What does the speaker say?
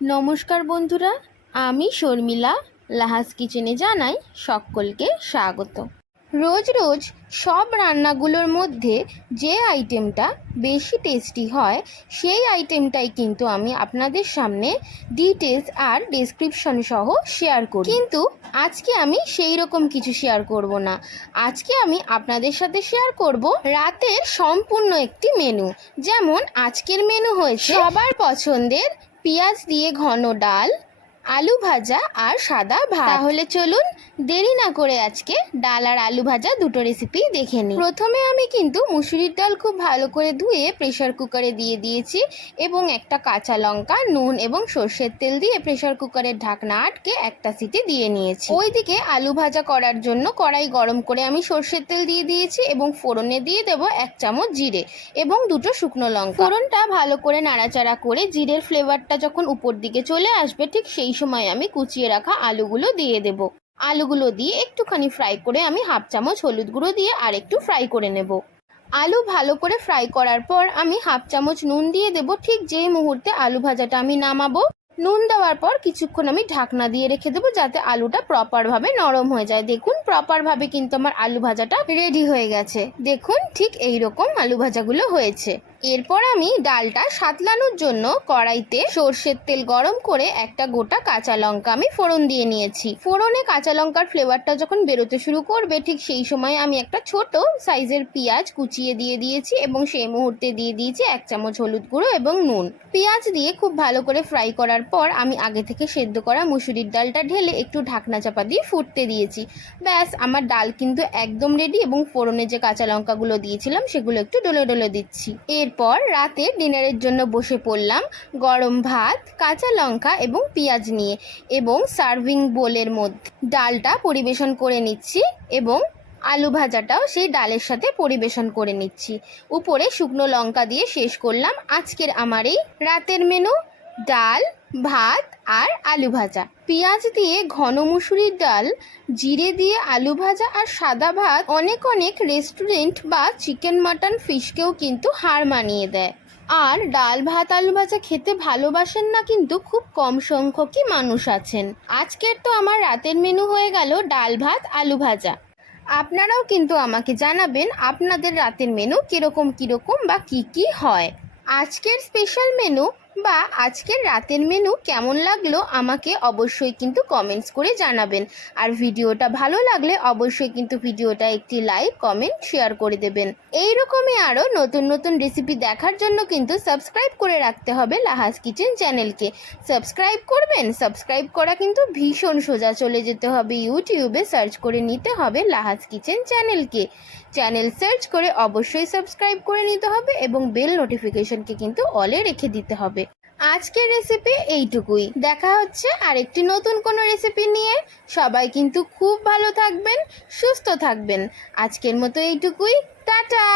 নমস্কার বন্ধুরা, আমি শর্মিলা লাহাস কিচেনে জানাই সকলকে স্বাগত। রোজ রোজ সব রান্নাগুলোর মধ্যে যে আইটেমটা বেশি টেস্টি হয় সেই আইটেমটাই কিন্তু আমি আপনাদের সামনে ডিটেলস আর ডেসক্রিপশন সহ শেয়ার করি। কিন্তু আজকে আমি সেই রকম কিছু শেয়ার করব না। আজকে আমি আপনাদের সাথে শেয়ার করব রাতের সম্পূর্ণ একটি মেনু। যেমন আজকের মেনু হয়েছে সবার পছন্দের পেঁয়াজ দিয়ে ঘন ডাল, আলু ভাজা আর সাদা ভাত। তাহলে চলুন দেরি না করে আজকে ডাল আর আলু ভাজা দুটো রেসিপি দেখে নিই। প্রথমে আমি কিন্তু মুসুরির ডাল খুব ভালো করে ধুয়ে প্রেসার কুকারে দিয়ে দিয়েছি এবং একটা কাঁচা লঙ্কা, নুন এবং সর্ষের তেল দিয়ে প্রেসার কুকারের ঢাকনা আটকে একটা সিটি দিয়ে নিয়েছি। ওইদিকে আলু ভাজা করার জন্য কড়াই গরম করে আমি সর্ষের তেল দিয়ে দিয়েছি এবং ফোড়নে দিয়ে দেবো 1 চামচ জিরে এবং দুটো শুকনো লঙ্কা। ফোড়নটা ভালো করে নাড়াচাড়া করে জিরের ফ্লেভারটা যখন উপর দিকে চলে আসবে ঠিক সেই সময় আমি কুচিয়ে রাখা আলুগুলো দিয়ে দেব। আলুগুলো দিয়ে একটুখানি ফ্রাই করে আমি 1/2 চামচ হলুদ গুঁড়ো দিয়ে আর একটু ফ্রাই করে নেব। আলু ভালো করে ফ্রাই করার পর আমি 1/2 চামচ নুন দিয়ে দেব। ঠিক যেই মুহূর্তে আলু ভাজাটা আমি নামাবো, নুন দেওয়ার পর কিছুক্ষণ আমি ঢাকনা দিয়ে রেখে দেবো যাতে আলুটা প্রপারভাবে নরম হয়ে যায়। দেখুন প্রপারভাবে কিন্তু আমার আলু ভাজাটা রেডি হয়ে গেছে। দেখুন ঠিক এই রকম আলু ভাজাগুলো হয়েছে। এরপর আমি ডালটা সাতলানোর জন্য কড়াইতে সর্ষের তেল গরম করে একটা গোটা কাঁচা লঙ্কা আমি ফোড়ন দিয়ে নিয়েছি। ফোড়নে কাঁচা লঙ্কার ফ্লেভারটা যখন বেরোতে শুরু করবে ঠিক সেই সময় আমি একটা ছোট সাইজের পেঁয়াজ কুচিয়ে দিয়ে দিয়েছি এবং সেই মুহূর্তে দিয়ে দিয়েছি 1 চামচ হলুদ গুঁড়ো এবং নুন। পেঁয়াজ দিয়ে খুব ভালো করে ফ্রাই করার পর আমি আগে থেকে সেদ্ধ করা মুসুরির ডালটা ঢেলে একটু ঢাকনা চাপা দিয়ে ফুটতে দিয়েছি। ব্যাস আমার ডাল কিন্তু একদম রেডি এবং ফোড়নে যে কাঁচা লঙ্কাগুলো দিয়েছিলাম সেগুলো একটু ডলে ডলে দিচ্ছি। এরপর রাতে ডিনারের জন্য বসে পড়লাম গরম ভাত, কাঁচা লঙ্কা এবং পেঁয়াজ নিয়ে এবং সার্ভিং বোলের মধ্যে ডালটা পরিবেশন করে নিচ্ছি এবং আলু ভাজাটাও সেই ডালের সাথে পরিবেশন করে নিচ্ছি। উপরে শুকনো লঙ্কা দিয়ে শেষ করলাম আজকের আমার এই রাতের মেনু, ডাল, ভাত আর আলু ভাজা। পেঁয়াজ দিয়ে ঘন মুসুরির ডাল, জিরে দিয়ে আলু ভাজা আর সাদা ভাত অনেক অনেক রেস্টুরেন্ট বা চিকেন মাটন ফিশকেও কিন্তু হার মানিয়ে দেয়। আর ডাল ভাত আলু ভাজা খেতে ভালোবাসেন না কিন্তু খুব কম সংখ্যকই মানুষ আছেন। আজকের তো আমার রাতের মেনু হয়ে গেল ডাল ভাত আলু ভাজা। আপনারাও কিন্তু আমাকে জানাবেন আপনাদের রাতের মেনু কিরকম বা কি হয়। আজকের স্পেশাল মেনু বা আজকের রাতের মেনু কেমন লাগলো আমাকে অবশ্যই কিন্তু কমেন্টস করে জানাবেন। আর ভিডিওটা ভালো লাগলে অবশ্যই কিন্তু ভিডিওটা একটি লাইক, কমেন্ট, শেয়ার করে দেবেন। এই রকমই আরও নতুন নতুন রেসিপি দেখার জন্য কিন্তু সাবস্ক্রাইব করে রাখতে হবে লাহাস কিচেন চ্যানেলকে। সাবস্ক্রাইব করবেন, সাবস্ক্রাইব করা কিন্তু ভীষণ সোজা। চলে যেতে হবে ইউটিউবে, সার্চ করে নিতে হবে লাহাস কিচেন চ্যানেলকে। চ্যানেল সার্চ করে অবশ্যই সাবস্ক্রাইব করে নিতে হবে এবং বেল নোটিফিকেশনকে কিন্তু অলে রেখে দিতে হবে। আজকের রেসিপি এইটুকুই। দেখা হচ্ছে আরেকটি নতুন কোনো রেসিপি নিয়ে। সবাই কিন্তু খুব ভালো থাকবেন, সুস্থ থাকবেন। আজকের মতো এইটুকুই। টাটা।